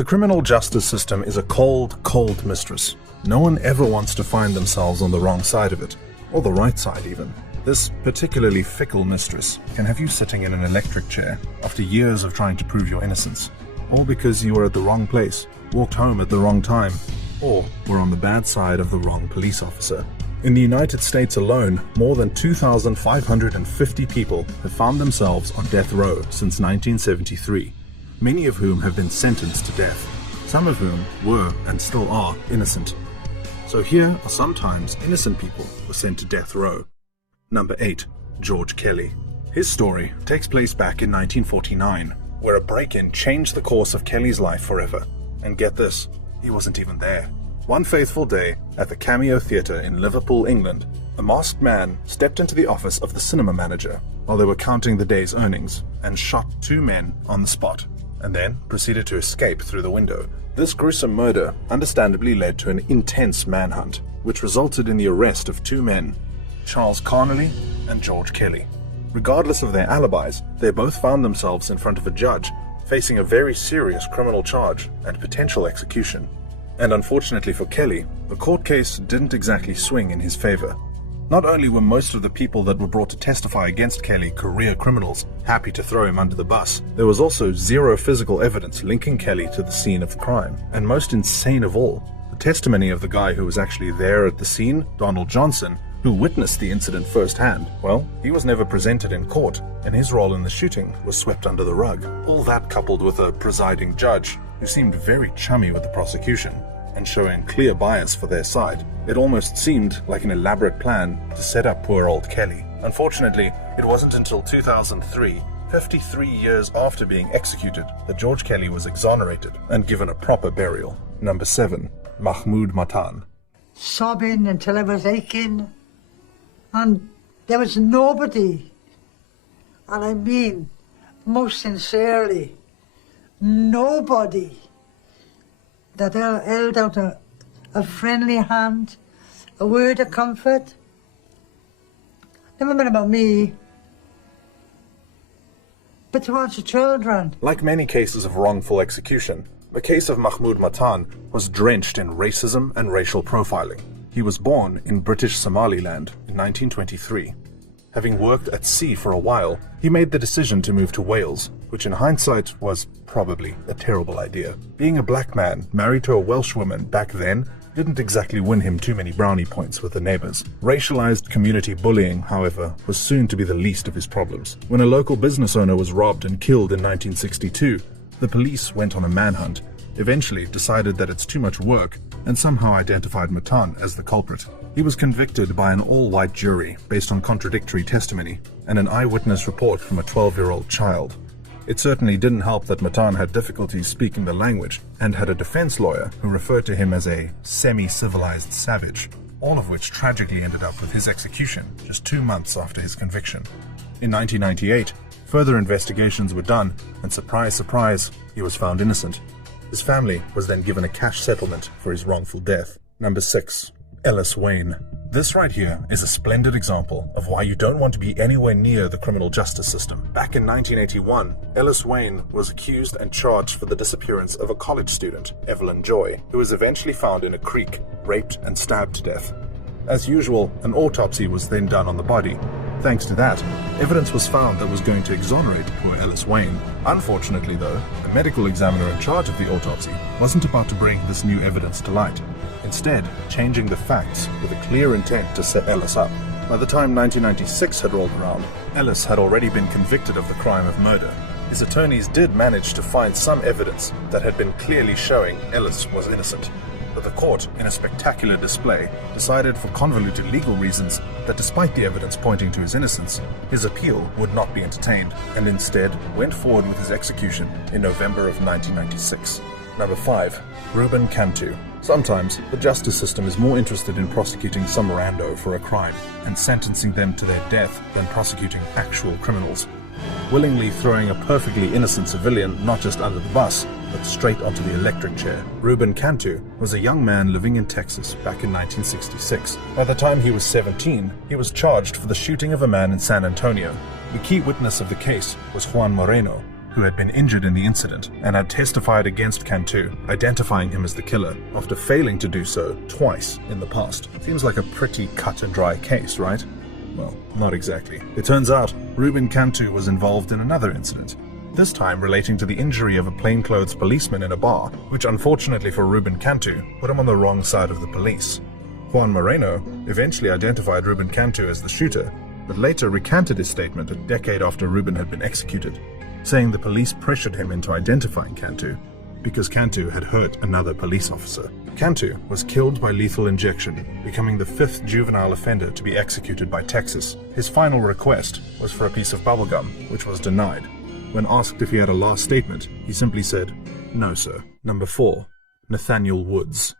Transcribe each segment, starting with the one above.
The criminal justice system is a cold, cold mistress. No one ever wants to find themselves on the wrong side of it, or the right side even. This particularly fickle mistress can have you sitting in an electric chair after years of trying to prove your innocence, all because you were at the wrong place, walked home at the wrong time, or were on the bad side of the wrong police officer. In the United States alone, more than 2,550 people have found themselves on death row since 1973, many of whom have been sentenced to death, some of whom were and still are innocent. So here are sometimes innocent people were sent to death row. Number 8. George Kelly. His story takes place back in 1949, where a break-in changed the course of Kelly's life forever. And get this, he wasn't even there. One faithful day, at the Cameo Theatre in Liverpool, England, a masked man stepped into the office of the cinema manager while they were counting the day's earnings and shot 2 men on the spot, and then proceeded to escape through the window. This gruesome murder understandably led to an intense manhunt, which resulted in the arrest of 2 men, Charles Connolly and George Kelly. Regardless of their alibis, they both found themselves in front of a judge, facing a very serious criminal charge and potential execution. And unfortunately for Kelly, the court case didn't exactly swing in his favor. Not only were most of the people that were brought to testify against Kelly career criminals, happy to throw him under the bus, there was also zero physical evidence linking Kelly to the scene of the crime. And most insane of all, the testimony of the guy who was actually there at the scene, Donald Johnson, who witnessed the incident firsthand, well, he was never presented in court, and his role in the shooting was swept under the rug. All that coupled with a presiding judge who seemed very chummy with the prosecution and showing clear bias for their side. It almost seemed like an elaborate plan to set up poor old Kelly. Unfortunately, it wasn't until 2003, 53 years after being executed, that George Kelly was exonerated and given a proper burial. Number 7. Mahmoud Matan. Sobbing until I was aching, and there was nobody, and I mean most sincerely, nobody that held out a friendly hand, a word of comfort. Never mind about me, but towards the children. Like many cases of wrongful execution, the case of Mahmoud Matan was drenched in racism and racial profiling. He was born in British Somaliland in 1923. Having worked at sea for a while, he made the decision to move to Wales, which in hindsight was probably a terrible idea. Being a black man married to a Welsh woman back then didn't exactly win him too many brownie points with the neighbors. Racialized community bullying, however, was soon to be the least of his problems. When a local business owner was robbed and killed in 1962, the police went on a manhunt, eventually decided that it's too much work, and somehow identified Matan as the culprit. He was convicted by an all-white jury based on contradictory testimony and an eyewitness report from a 12-year-old child. It certainly didn't help that Matan had difficulties speaking the language and had a defense lawyer who referred to him as a semi-civilized savage, all of which tragically ended up with his execution just 2 months after his conviction. In 1998, further investigations were done, and surprise, surprise, he was found innocent. His family was then given a cash settlement for his wrongful death. Number 6. Ellis Wayne. This right here is a splendid example of why you don't want to be anywhere near the criminal justice system. Back in 1981, Ellis Wayne was accused and charged for the disappearance of a college student, Evelyn Joy, who was eventually found in a creek, raped and stabbed to death. As usual, an autopsy was then done on the body. Thanks to that, evidence was found that was going to exonerate poor Ellis Wayne. Unfortunately though, the medical examiner in charge of the autopsy wasn't about to bring this new evidence to light, instead changing the facts with a clear intent to set Ellis up. By the time 1996 had rolled around, Ellis had already been convicted of the crime of murder. His attorneys did manage to find some evidence that had been clearly showing Ellis was innocent. But the court, in a spectacular display, decided for convoluted legal reasons that despite the evidence pointing to his innocence, his appeal would not be entertained, and instead went forward with his execution in November of 1996. Number 5. Reuben Cantu. Sometimes, the justice system is more interested in prosecuting some rando for a crime and sentencing them to their death than prosecuting actual criminals, willingly throwing a perfectly innocent civilian not just under the bus, but straight onto the electric chair. Reuben Cantu was a young man living in Texas back in 1966. By the time he was 17, he was charged for the shooting of a man in San Antonio. The key witness of the case was Juan Moreno, who had been injured in the incident and had testified against Cantu, identifying him as the killer after failing to do so twice in the past. Seems like a pretty cut and dry case, right? Well, not exactly. It turns out Ruben Cantu was involved in another incident, this time relating to the injury of a plainclothes policeman in a bar, which unfortunately for Ruben Cantu put him on the wrong side of the police. Juan Moreno eventually identified Ruben Cantu as the shooter, but later recanted his statement a decade after Ruben had been executed, saying the police pressured him into identifying Cantu because Cantu had hurt another police officer. Cantu was killed by lethal injection, becoming the 5th juvenile offender to be executed by Texas. His final request was for a piece of bubblegum, which was denied. When asked if he had a last statement, he simply said, "No, sir." Number 4. Nathaniel Woods.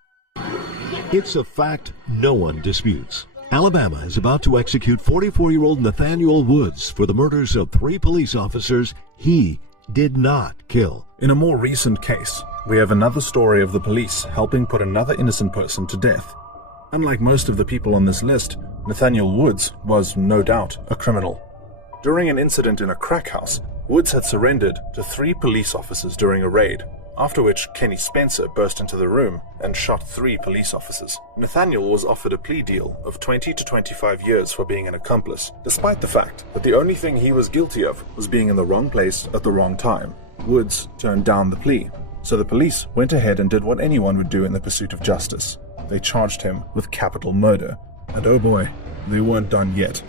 It's a fact no one disputes. Alabama is about to execute 44-year-old Nathaniel Woods for the murders of 3 police officers he did not kill. In a more recent case, we have another story of the police helping put another innocent person to death. Unlike most of the people on this list, Nathaniel Woods was, no doubt, a criminal. During an incident in a crack house, Woods had surrendered to 3 police officers during a raid, after which Kenny Spencer burst into the room and shot 3 police officers. Nathaniel was offered a plea deal of 20 to 25 years for being an accomplice, despite the fact that the only thing he was guilty of was being in the wrong place at the wrong time. Woods turned down the plea, so the police went ahead and did what anyone would do in the pursuit of justice. They charged him with capital murder. And oh boy, they weren't done yet.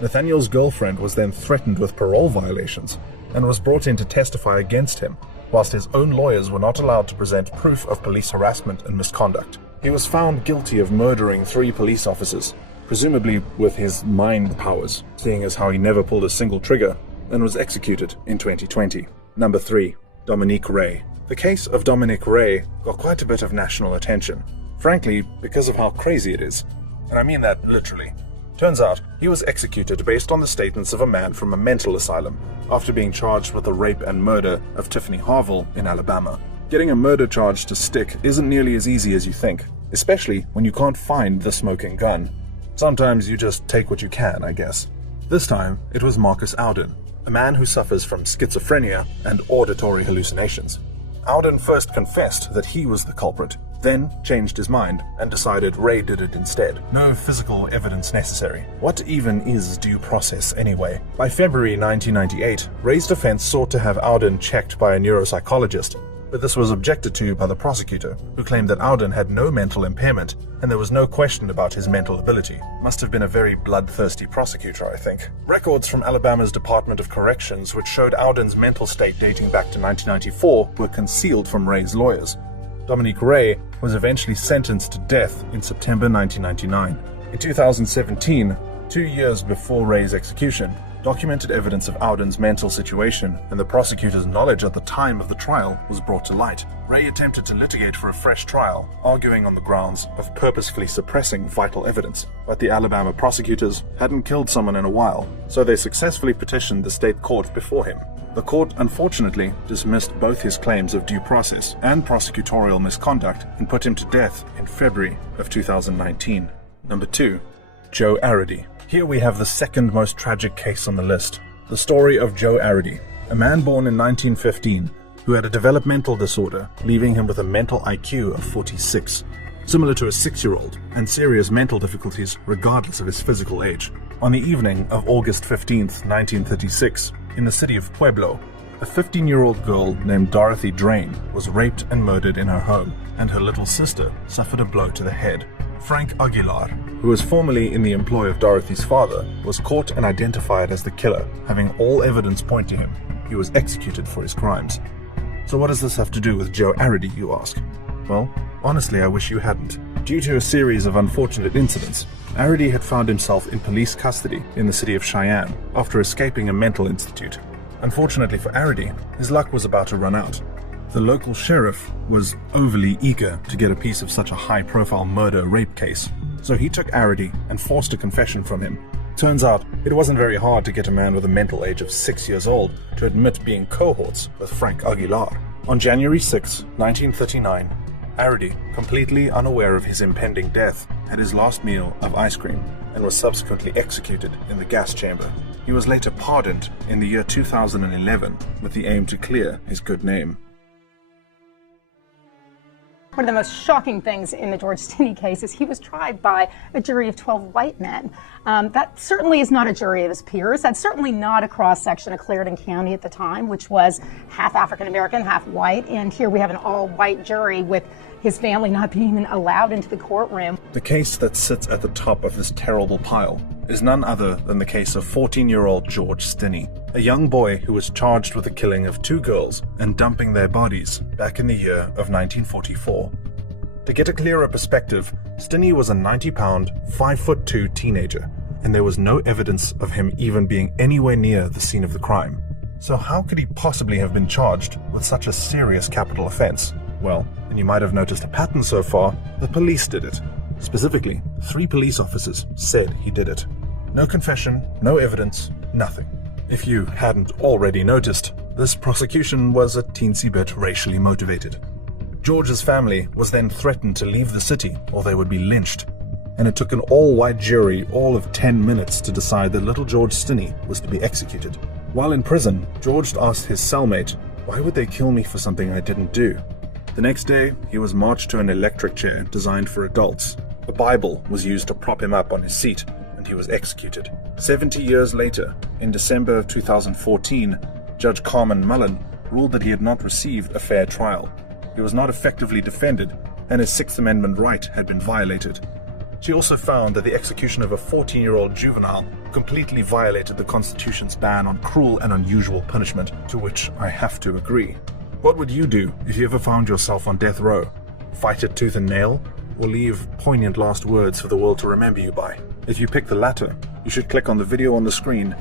Nathaniel's girlfriend was then threatened with parole violations and was brought in to testify against him, whilst his own lawyers were not allowed to present proof of police harassment and misconduct. He was found guilty of murdering 3 police officers, presumably with his mind powers, seeing as how he never pulled a single trigger, and was executed in 2020. Number 3. Dominique Ray. The case of Dominique Ray got quite a bit of national attention, frankly because of how crazy it is, and I mean that literally. Turns out, he was executed based on the statements of a man from a mental asylum after being charged with the rape and murder of Tiffany Harville in Alabama. Getting a murder charge to stick isn't nearly as easy as you think, especially when you can't find the smoking gun. Sometimes you just take what you can, I guess. This time, it was Marcus Auden, a man who suffers from schizophrenia and auditory hallucinations. Auden first confessed that he was the culprit, then changed his mind and decided Ray did it instead. No physical evidence necessary. What even is due process anyway? By February 1998, Ray's defense sought to have Auden checked by a neuropsychologist, but this was objected to by the prosecutor, who claimed that Auden had no mental impairment and there was no question about his mental ability. Must have been a very bloodthirsty prosecutor, I think. Records from Alabama's Department of Corrections, which showed Auden's mental state dating back to 1994, were concealed from Ray's lawyers. Dominique Ray was eventually sentenced to death in September 1999. In 2017, 2 years before Ray's execution, documented evidence of Auden's mental situation and the prosecutor's knowledge at the time of the trial was brought to light. Ray attempted to litigate for a fresh trial, arguing on the grounds of purposefully suppressing vital evidence, but the Alabama prosecutors hadn't killed someone in a while, so they successfully petitioned the state court before him. The court unfortunately dismissed both his claims of due process and prosecutorial misconduct and put him to death in February of 2019. Number 2. Joe Arady. Here we have the second most tragic case on the list. The story of Joe Arady, a man born in 1915 who had a developmental disorder, leaving him with a mental IQ of 46, similar to a 6-year-old, and serious mental difficulties regardless of his physical age. On the evening of August 15th, 1936, in the city of Pueblo, a 15-year-old girl named Dorothy Drain was raped and murdered in her home, and her little sister suffered a blow to the head. Frank Aguilar, who was formerly in the employ of Dorothy's father, was caught and identified as the killer, having all evidence point to him. He was executed for his crimes. So what does this have to do with Joe Arady, you ask? Well, honestly, I wish you hadn't. Due to a series of unfortunate incidents, Arady had found himself in police custody in the city of Cheyenne after escaping a mental institute. Unfortunately for Arady, his luck was about to run out. The local sheriff was overly eager to get a piece of such a high-profile murder-rape case, so he took Arady and forced a confession from him. Turns out, it wasn't very hard to get a man with a mental age of 6 years old to admit being cohorts with Frank Aguilar. On January 6, 1939, Arity, completely unaware of his impending death, had his last meal of ice cream and was subsequently executed in the gas chamber. He was later pardoned in the year 2011 with the aim to clear his good name. One of the most shocking things in the George Stinney case is he was tried by a jury of 12 white men. That certainly is not a jury of his peers. That's certainly not a cross-section of Clarendon County at the time, which was half African-American, half white. And here we have an all-white jury with his family not being allowed into the courtroom. The case that sits at the top of this terrible pile is none other than the case of 14-year-old George Stinney, a young boy who was charged with the killing of 2 girls and dumping their bodies back in the year of 1944. To get a clearer perspective, Stinney was a 90-pound, 5'2" teenager, and there was no evidence of him even being anywhere near the scene of the crime. So how could he possibly have been charged with such a serious capital offense? Well, and you might have noticed a pattern so far, the police did it. Specifically, 3 police officers said he did it. No confession, no evidence, nothing. If you hadn't already noticed, this prosecution was a teensy bit racially motivated. George's family was then threatened to leave the city or they would be lynched, and it took an all-white jury all of 10 minutes to decide that little George Stinney was to be executed. While in prison, George asked his cellmate, "Why would they kill me for something I didn't do?" The next day, he was marched to an electric chair designed for adults. A Bible was used to prop him up on his seat, and he was executed. 70 years later, in December of 2014, Judge Carmen Mullen ruled that he had not received a fair trial. He was not effectively defended, and his Sixth Amendment right had been violated. She also found that the execution of a 14-year-old juvenile completely violated the Constitution's ban on cruel and unusual punishment, to which I have to agree. What would you do if you ever found yourself on death row? Fight it tooth and nail, or leave poignant last words for the world to remember you by? If you pick the latter, you should click on the video on the screen